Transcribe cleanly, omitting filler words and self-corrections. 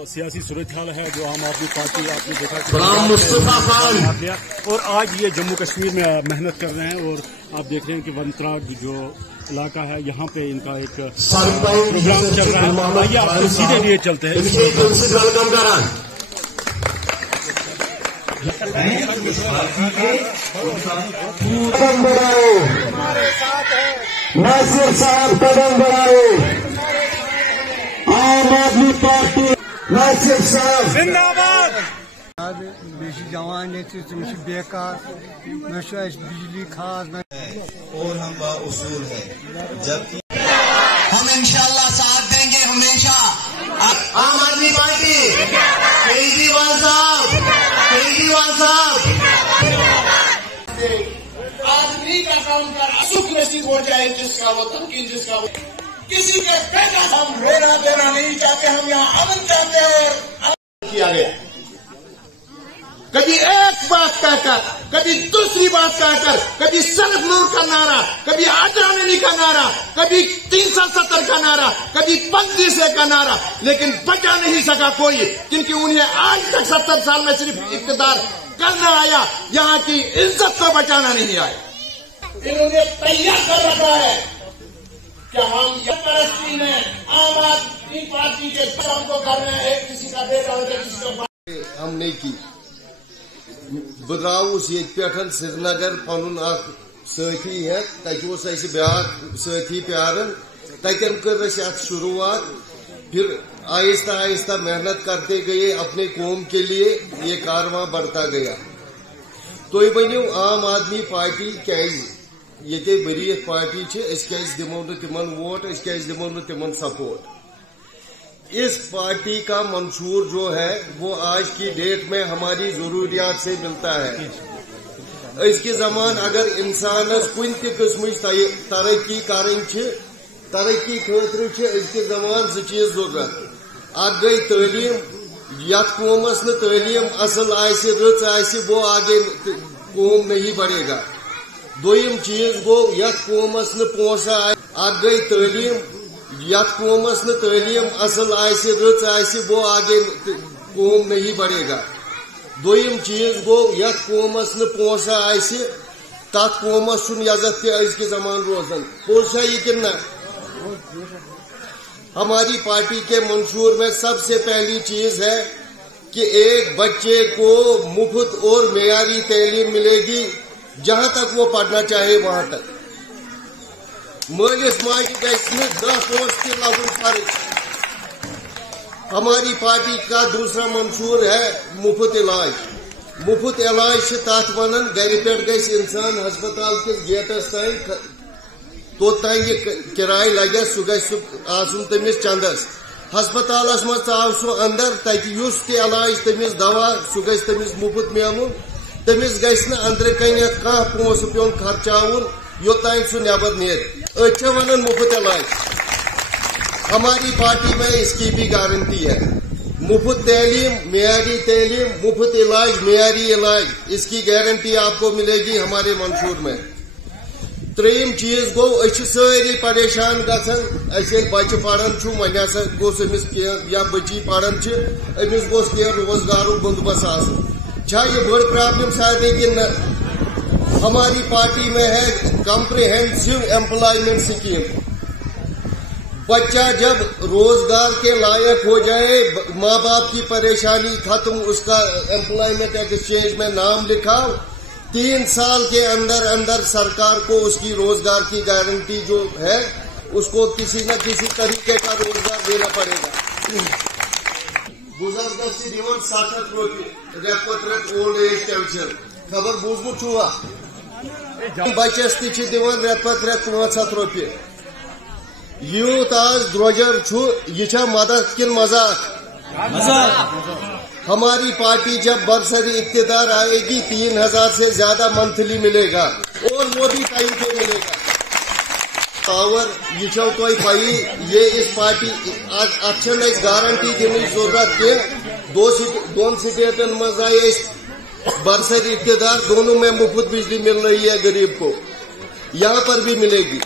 सियासी सूरत हाल है जो आम आदमी पार्टी आपने देखा मुस्तफा और आज ये जम्मू कश्मीर में मेहनत कर रहे हैं और आप देख रहे हैं कि वनतराग जो इलाका है यहाँ पे इनका एक प्रोग्राम चल रहा है। आइए आपको सीधे लिए चलते हैं। नासिर साहब कदम बढ़ाओ, आम आदमी पार्टी नासिर साहब जिंदाबाद। जवान बेकार बिजली खास और हम बाउसूल है, जबकि हम इंशाअल्लाह साथ देंगे हमेशा। आम आदमी पार्टी केजरीवाल साहब आदमी का काम कर सुख नसीब हो जाए जिसका वो तमकीन जिसका वो किसी के कहना हम लेना देना नहीं चाहते, हम यहाँ अमन चाहते हैं। और किया गया कभी एक बात कहकर, कभी दूसरी बात कहकर, कभी सर्फ नूर का नारा, कभी आजानी का नारा, कभी 370 का नारा, कभी 35 का नारा, लेकिन बचा नहीं सका कोई, क्योंकि उन्हें आज तक 70 साल में सिर्फ इक़्तिदार करना आया, यहाँ की इज्जत को बचाना नहीं आया। इन्होंने तैयार कर रखा है कि हम परस्ती में आम आदमी पार्टी के काम को कर रहे हैं, किसी का बेटा होगा किसी का। हम नहीं की बद्राउस ये श्रीनगर पन साथी है तस ब्या साथी प्यारन तन कर शुरुआत, फिर आहिस्ता आहिस्ता मेहनत करते गए अपने कौम के लिए, ये कारवां बढ़ता गया। तो वन आम आदमी पार्टी क्या ये बरीफ पार्टी दिमो तिमन वोट, दिमो तिमन सपोर्ट। इस पार्टी का मंशूर जो है वो आज की डेट में हमारी जरूरियात से मिलता है। इसके जमान अगर इंसान कुन किस्म तरक्की तरक्की खतर इसके जमान चीज जरूरत। अख गई तलीम, यथ कौमस न तलीम असल रच वो आगे कौम नहीं बढ़ेगा। दोयम चीज गो यथ कौमस न पोसा, अख गई तलीम, यथ कौमस न तलीम असल रच वो आगे कौम नहीं बढ़ेगा। दोयम चीज गो यथ कौमस न पोसा तथ कौमस यजत के जमान रोजन पोसा ये कि न। हमारी पार्टी के मंशूर में सबसे पहली चीज है कि एक बच्चे को मुफ्त और मेयारी तालीम मिलेगी, जहां तक वो पढ़ना चाहे वहां तक। मालिस माजि गस 10 पोस्ट लागू फर्ज। हमारी पार्टी का दूसरा मंशूर है मुफ्त इलाज। मुफ्त इलाज तथ वन गर पे गस इंसान हस्पताल के गेटस तक तो ये किराय लगे सह गन तमिस चंदस। हस्पतालस मज आव सह अंदर तुस इलाज तमिस दवा सह गमिस मुफ्त मिलून। तमिस गन अंदर कन कह पोस पेन खर्चाउन योतान सह नबर नेर। वन मुफ्त इलाज। हमारी पार्टी में इसकी भी गारंटी है। मुफ्त तालीम, मेयारी तालीम, मुफ्त इलाज, मेयारी इलाज, इसकी गारंटी आपको मिलेगी हमारे मंशूर में। त्रेम चीज गो सारी परेशान गसन बच्चे पढ़ान वन गोस या बच्ची पढ़ान अमिस गोस रोजगार बंदोबस्त आछा ये बड़ प्रॉब्लम सारे कि न। हमारी पार्टी में है कॉम्प्रिहेंसिव एम्प्लॉयमेंट स्कीम। बच्चा जब रोजगार के लायक हो जाए, माँ बाप की परेशानी खत्म, उसका एम्प्लॉयमेंट एक्सचेंज में नाम लिखाओ, 3 साल के अंदर अंदर सरकार को उसकी रोजगार की गारंटी जो है उसको किसी न किसी तरीके का रोजगार देना पड़ेगा। बुजुर्ग 60 रोपये रेत ओल्ड एज पेंशन खबर बूझमुत छुआ। बचस रेत 65 रोपये। यूथ आज द्रोजर यह मदद किन मजाक। हमारी पार्टी जब बरसरी इक़्तिदार आएगी 3000 से ज्यादा मंथली मिलेगा और वो भी टाइम पे मिलेगा। पावर यह तुम पी ये इस पार्टी गारंटी दिन जरूरत कि 2 स्टेटन मज आए बरसरी इक़्तिदार, दोनों में मुफ्त बिजली मिल रही है गरीब को, यहाँ पर भी मिलेगी।